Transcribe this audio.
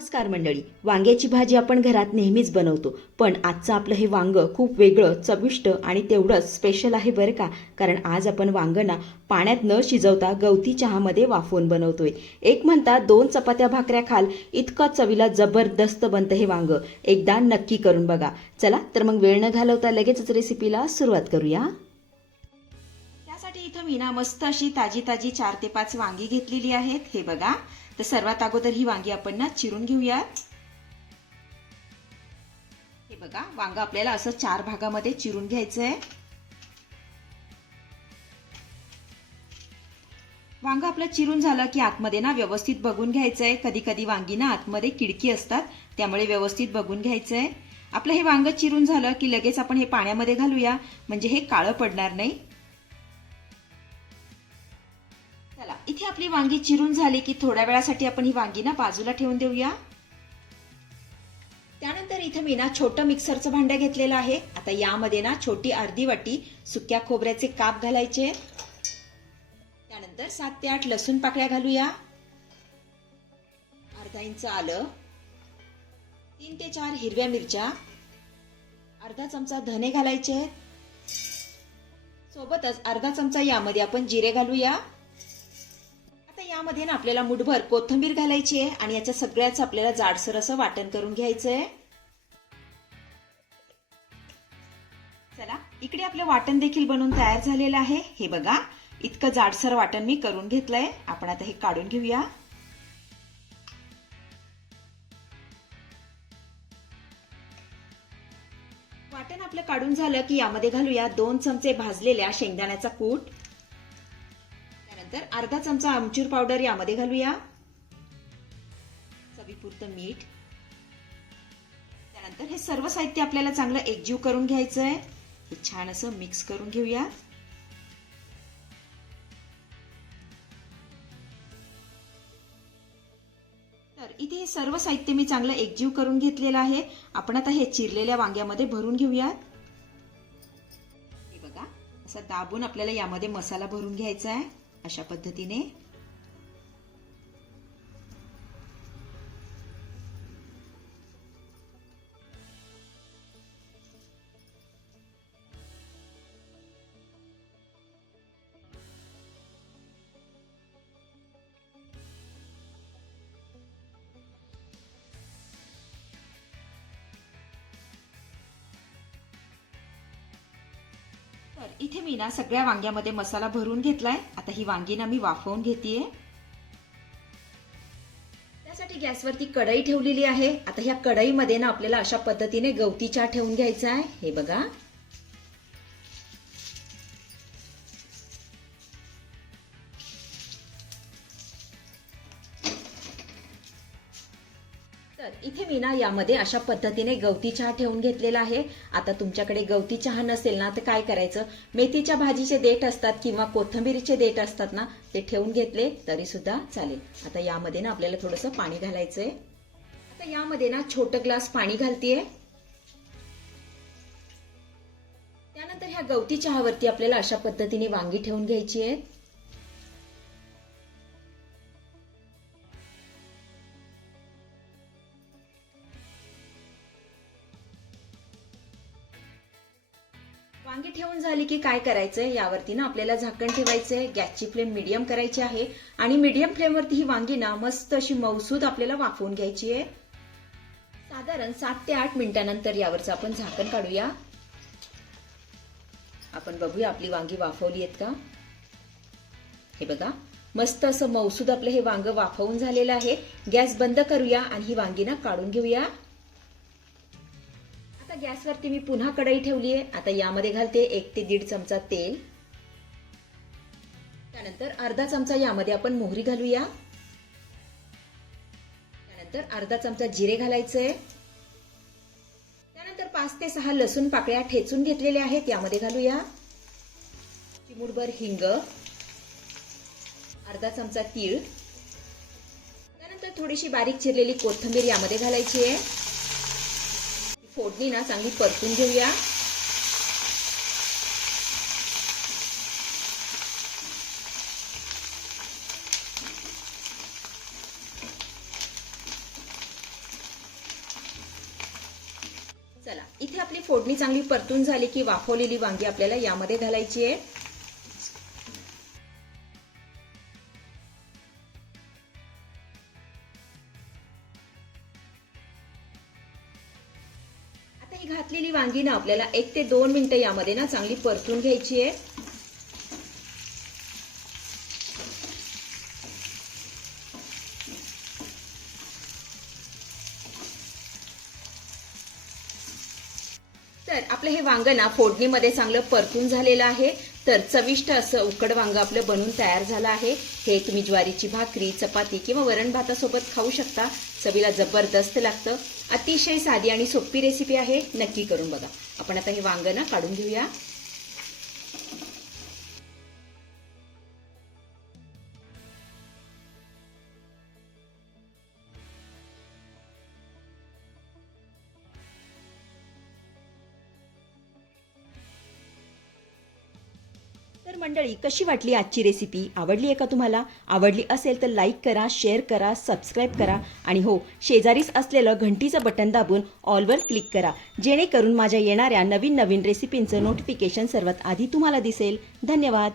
नमस्कार मंडळी. वांग्याची भाजी आपण घरात नेहमीच बनवतो, पण आजचं आपलं हे वांग खूप वेगळं, चविष्ट आणि तेवढंच स्पेशल आहे बरं का. कारण आज आपण वांगना पाण्यात न शिजवता गवती चहामध्ये वाफवून बनवतोय. एक म्हणतात 2 चपात्या भाकऱ्या खाल इतकं चवीला जबरदस्त बनतं हे वांग. एकदा नक्की करून बघा. चला तर मग वेळ न घालवता लगेचच रेसिपीला सुरुवात करूया. त्यासाठी इथं मी ना मस्त अशी ताजी ताजी 4 ते 5 वांगी घेतलेली आहेत. हे बघा. तर सर्वात अगोदर ही वांगी आपण ना चिरून घेऊयात. हे बघा, वांग आपल्याला असं 4 भागामध्ये चिरून घ्यायचंय. वांग आपलं चिरून झालं की आतमध्ये ना व्यवस्थित बघून घ्यायचंय. कधी कधी वांगी ना आतमध्ये किडकी असतात, त्यामुळे व्यवस्थित बघून घ्यायचंय. आपलं हे वांग चिरून झालं की लगेच आपण हे पाण्यामध्ये घालूया, म्हणजे हे काळं पडणार नाही. चला, इथे आपली वांगी चिरून झाली की थोड्या वेळासाठी आपण ही वांगी ना बाजूला ठेवून देऊया. त्यानंतर इथे मी ना छोटं मिक्सरचं भांडं घेतलेलं आहे. आता यामध्ये ना छोटी अर्धी वाटी सुक्या खोबऱ्याचे काप घालायचे. त्यानंतर 7 ते 8 लसूण पाकळ्या घालूया. अर्धा इंच आलं, 3 ते 4 हिरव्या मिरच्या, अर्धा चमचा धने घालायचे. सोबतच अर्धा चमचा यामध्ये आपण जिरे घालूया. आता यामध्ये ना आपल्याला मुठभर कोथिंबीर घालायची आहे आणि याच्या सगळ्याच आपल्याला जाडसर असं वाटण करून घ्यायचंय. चला, इकडे आपलं वाटण देखील बनवून तयार झालेलं आहे. हे बघा, इतकं जाडसर वाटण मी करून घेतलंय. आपण आता हे काढून घेऊया. वाटण आपलं काढून झालं की यामध्ये घालूया 2 चमचे भाजलेल्या शेंगदाण्याचा कूट. त्यानंतर अर्धा चमचा आमचूर पावडर यामध्ये घालूया. चवीपुरतं मीठ. त्यानंतर हे सर्व साहित्य आपल्याला चांगलं एकजीव करून घ्यायचंय. हे छान असं मिक्स करून घेऊया. तर इथे हे सर्व साहित्य मी चांगलं एकजीव करून घेतलेलं आहे. आपण आता हे चिरलेल्या वांग्यामध्ये भरून घेऊयात. हे बघा, असं दाबून आपल्याला यामध्ये मसाला भरून घ्यायचा आहे, अशा पद्धतीने. तर इथे मी ना सगळ्या वांग्यामध्ये मसाला भरून घेतलाय. आता ही वांगी ना मी वाफवून घेतेय. त्यासाठी गॅसवरती कढई ठेवलेली आहे. आता ह्या कढईमध्ये ना आपल्याला अशा पद्धतीने गवती चहा ठेवून घ्यायचा आहे. हे बघा. तर इथे मी ना यामध्ये अशा पद्धतीने गवती चहा ठेवून घेतलेला आहे. आता तुमच्याकडे गवती चहा नसेल ना तर काय करायचं, मेथीच्या भाजीचे देठ असतात किंवा कोथिंबीरीचे देठ असतात ना, ते ठेवून घेतले तरी सुद्धा चालेल. आता यामध्ये ना आपल्याला थोडंसं पाणी घालायचंय. आता यामध्ये ना छोटं ग्लास पाणी घालतेय. त्यानंतर ह्या गवती चहावरती आपल्याला अशा पद्धतीने वांगी ठेवून घ्यायची आहे. वांगी ठेवून झाली की काय करायचंय, यावरती ना आपल्याला झाकण ठेवायचंय. गॅसची फ्लेम मीडियम करायची आहे आणि मीडियम फ्लेमवरती ही वांगी ना मस्त अशी मऊसूद आपल्याला वाफवून घ्यायची आहे. साधारण 7 ते 8 मिनिटांनंतर यावरचं आपण झाकण काढूया. आपण बघूया आपली वांगी वाफवली आहेत का. हे बघा, मस्त असं मऊसूद आपलं हे वांग वाफवून झालेलं आहे. गॅस बंद करूया आणि ही वांगी ना काढून घेऊया. आता गॅसवरती मी पुन्हा कढई ठेवली आहे. आता यामध्ये घालते 1 ते 1.5 चमचा तेल. त्यानंतर अर्धा चमचा यामध्ये आपण मोहरी घालूया. त्यानंतर अर्धा चमचा जिरे घालायचंय. त्यानंतर 5 ते 6 लसूण पाकळ्या ठेचून घेतलेल्या आहेत, यामध्ये घालूया. चिमूटभर हिंग, अर्धा चमचा तीळ. त्यानंतर थोडीशी बारीक चिरलेली कोथिंबीर यामध्ये घालायची आहे. फोडणी ना चांगली परतून घेऊया. चला, इथे आपली फोडणी चांगली परतून झाली की वाफवलेली वांगी आपल्याला यामध्ये घालायची आहे. आता ही घातलेली वांगी ना आपल्याला 1 ते 2 मिनिटं यामध्ये ना चांगली परतून घ्यायची आहे. तर आपलं हे वांग ना फोडणीमध्ये चांगलं परतून झालेलं आहे. तर चविष्ट असं उकड वांग आपलं बनून तयार झालं आहे. हे तुम्ही ज्वारीची भाकरी, चपाती किंवा वरण भातासोबत खाऊ शकता. चवीला जबरदस्त लागतं. अतिशय साधी आणि सोपी रेसिपी आहे, नक्की करून बघा. आपण आता हे वांग ना काढून घेऊया. तर मंडळी, कशी वाटली आजची रेसिपी? आवडली आहे का तुम्हाला? आवडली असेल तर लाईक करा, शेअर करा, सबस्क्राईब करा आणि हो, शेजारीच असलेलं घंटीचं बटन दाबून ऑलवर क्लिक करा, जेणेकरून माझ्या येणाऱ्या नवीन नवीन रेसिपींचं नोटिफिकेशन सर्वात आधी तुम्हाला दिसेल. धन्यवाद.